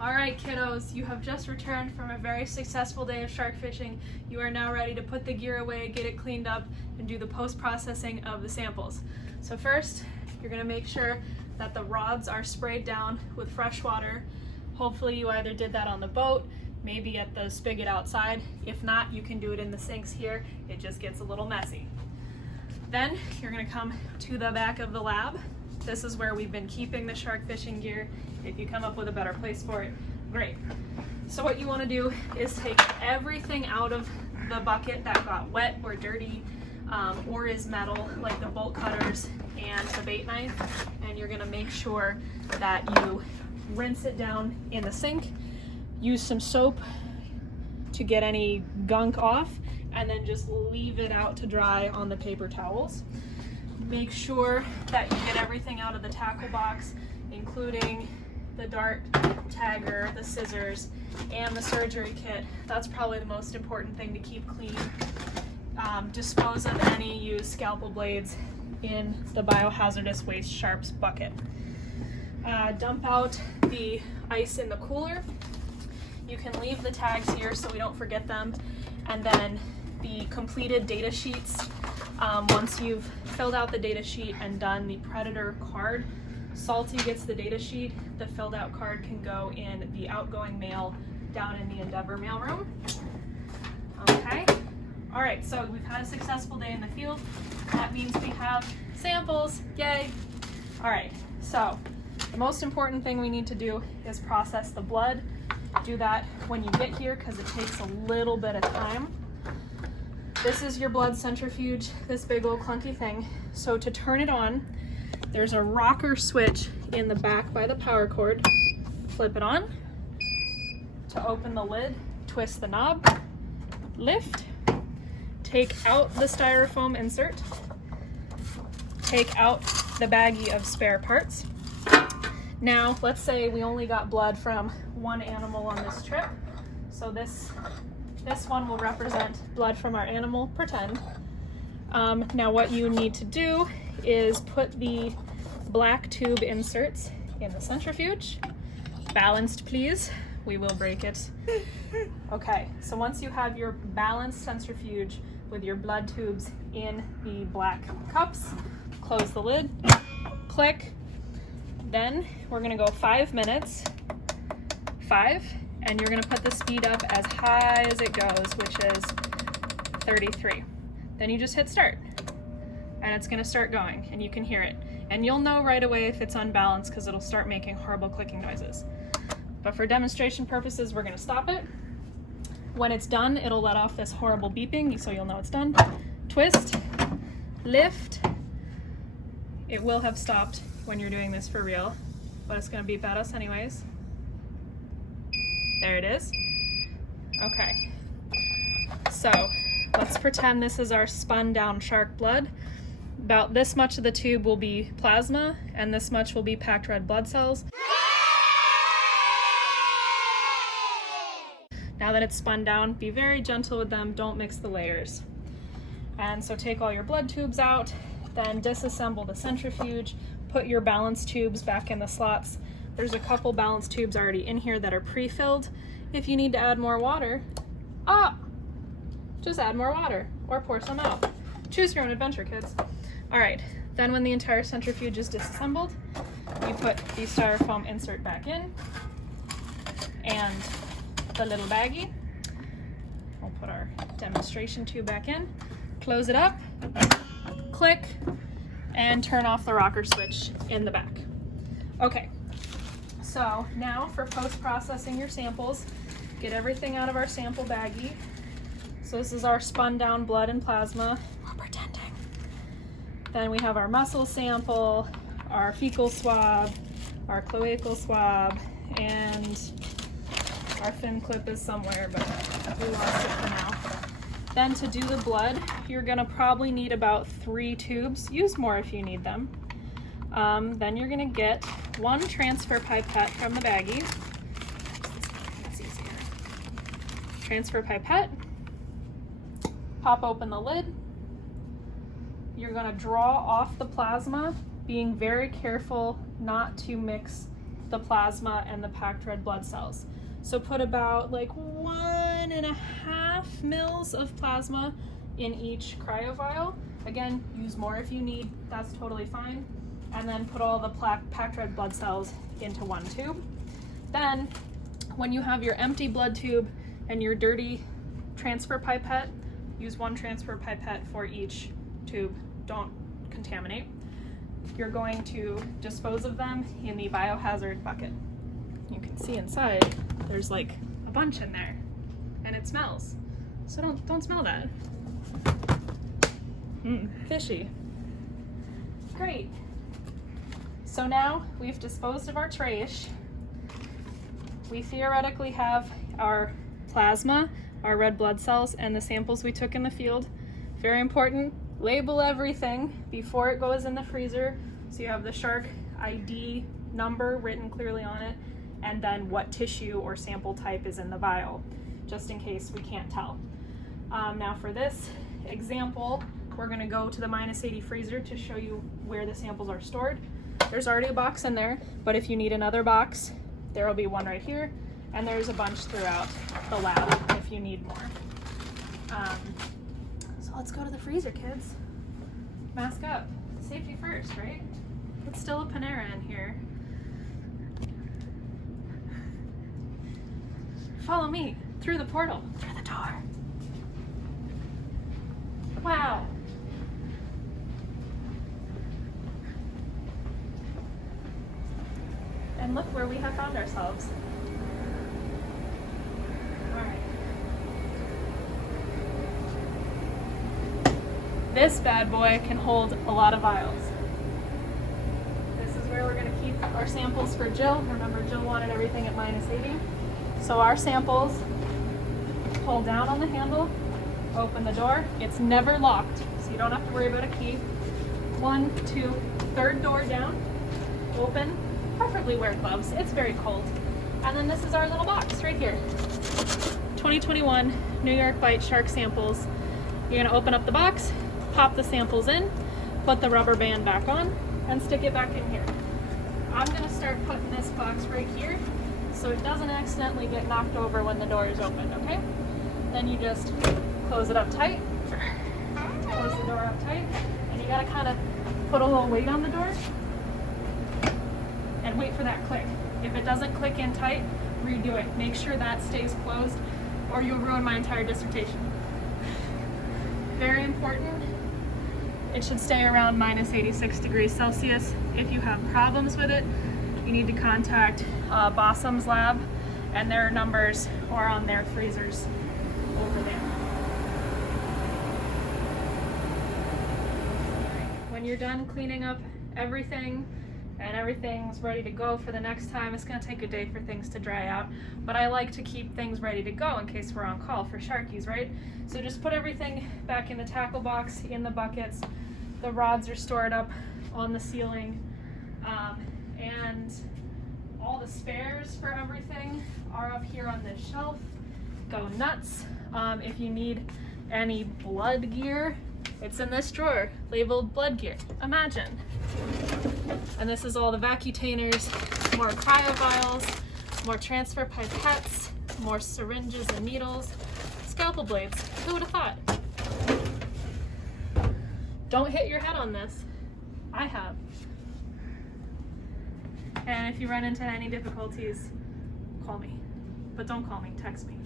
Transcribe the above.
All right, kiddos, you have just returned from a very successful day of shark fishing. You are now ready to put the gear away, get it cleaned up, and do the post-processing of the samples. So first, you're gonna make sure that the rods are sprayed down with fresh water. Hopefully you either did that on the boat, maybe at the spigot outside. If not, you can do it in the sinks here. It just gets a little messy. Then you're gonna come to the back of the lab. This is where we've been keeping the shark fishing gear. If you come up with a better place for it, great. So what you want to do is take everything out of the bucket that got wet or dirty or is metal, like the bolt cutters and the bait knife, and you're going to make sure that you rinse it down in the sink, use some soap to get any gunk off, and then just leave it out to dry on the paper towels. Make sure that you get everything out of the tackle box, including the dart, tagger, the scissors, and the surgery kit. That's probably the most important thing to keep clean. Dispose of any used scalpel blades in the biohazardous waste sharps bucket. Dump out the ice in the cooler. You can leave the tags here so we don't forget them, and then the completed data sheets. Once you've filled out the data sheet and done the Predator card, Salty gets the data sheet. The filled out card can go in the outgoing mail down in the Endeavor mailroom. Okay. All right, so we've had a successful day in the field. That means we have samples, yay. All right, so the most important thing we need to do is process the blood. Do that when you get here because it takes a little bit of time. This is your blood centrifuge, this big old clunky thing. So to turn it on, there's a rocker switch in the back by the power cord. Flip it on. To open the lid, twist the knob, lift, take out the styrofoam insert, take out the baggie of spare parts. Now, let's say we only got blood from one animal on this trip. So this one will represent blood from our animal, pretend. Now what you need to do is put the black tube inserts in the centrifuge. Balanced, please. We will break it. Okay, so once you have your balanced centrifuge with your blood tubes in the black cups, close the lid, click. Then we're gonna go 5 minutes, 5, and you're gonna put the speed up as high as it goes, which is 33. Then you just hit start, and it's gonna start going, and you can hear it. And you'll know right away if it's unbalanced because it'll start making horrible clicking noises. But for demonstration purposes, we're gonna stop it. When it's done, it'll let off this horrible beeping, so you'll know it's done. Twist, lift. It will have stopped when you're doing this for real, but it's gonna beep at us anyways. There it is. Okay, so let's pretend this is our spun down shark blood. About this much of the tube will be plasma, and this much will be packed red blood cells. Now that it's spun down, be very gentle with them, don't mix the layers. And so take all your blood tubes out, then disassemble the centrifuge, put your balance tubes back in the slots. There's a couple balance tubes already in here that are pre-filled. If you need to add more water, just add more water or pour some out. Choose your own adventure, kids. All right, then when the entire centrifuge is disassembled, you put the styrofoam insert back in and the little baggie. We'll put our demonstration tube back in, close it up, click, and turn off the rocker switch in the back. Okay, so now for post-processing your samples, get everything out of our sample baggie. So this is our spun down blood and plasma. We're pretending. Then we have our muscle sample, our fecal swab, our cloacal swab, and our fin clip is somewhere, but we lost it for now. Then to do the blood, you're gonna probably need about 3 tubes. Use more if you need them. Then you're gonna get 1 transfer pipette from the baggie. It's easier. Transfer pipette. Pop open the lid. You're gonna draw off the plasma, being very careful not to mix the plasma and the packed red blood cells. So put about like 1.5 mils of plasma in each cryo vial. Again, use more if you need, that's totally fine. And then put all the packed red blood cells into one tube. Then, when you have your empty blood tube and your dirty transfer pipette, use one transfer pipette for each tube. Don't contaminate. You're going to dispose of them in the biohazard bucket. You can see inside, there's like a bunch in there, and it smells. So don't smell that. Fishy. Great. So now we've disposed of our trash. We theoretically have our plasma, our red blood cells, and the samples we took in the field. Very important, label everything before it goes in the freezer, so you have the shark ID number written clearly on it, and then what tissue or sample type is in the vial, just in case we can't tell. Now for this example, we're gonna go to the -80 freezer to show you where the samples are stored. There's already a box in there, but if you need another box, there will be one right here, and there's a bunch throughout the lab if you need more. So let's go to the freezer, kids. Mask up. Safety first, right? It's still a Panera in here. Follow me through the portal, through the door. Wow. And look where we have found ourselves. All right. This bad boy can hold a lot of vials. This is where we're going to keep our samples for Jill. Remember, Jill wanted everything at -80. So our samples, pull down on the handle, open the door. It's never locked, so you don't have to worry about a key. 1, 2, third door down, open. Preferably wear gloves, it's very cold. And then this is our little box right here. 2021 New York Bight shark samples. You're gonna open up the box, pop the samples in, put the rubber band back on, and stick it back in here. I'm gonna start putting this box right here so it doesn't accidentally get knocked over when the door is opened, okay? Then you just close it up tight, close the door up tight, and you gotta kind of put a little weight on the door and wait for that click. If it doesn't click in tight, redo it. Make sure that stays closed or you'll ruin my entire dissertation. Very important, it should stay around -86 degrees Celsius. If you have problems with it, you need to contact Bossum's lab, and their numbers are on their freezers over there. When you're done cleaning up everything, and everything's ready to go for the next time, it's gonna take a day for things to dry out, but I like to keep things ready to go in case we're on call for sharkies, right? So just put everything back in the tackle box, in the buckets. The rods are stored up on the ceiling, and all the spares for everything are up here on this shelf. Go nuts. If you need any blood gear, it's in this drawer, labeled blood gear. Imagine. And this is all the vacutainers, more cryo vials, more transfer pipettes, more syringes and needles, scalpel blades. Who would have thought? Don't hit your head on this. I have. And if you run into any difficulties, call me. But don't call me, text me.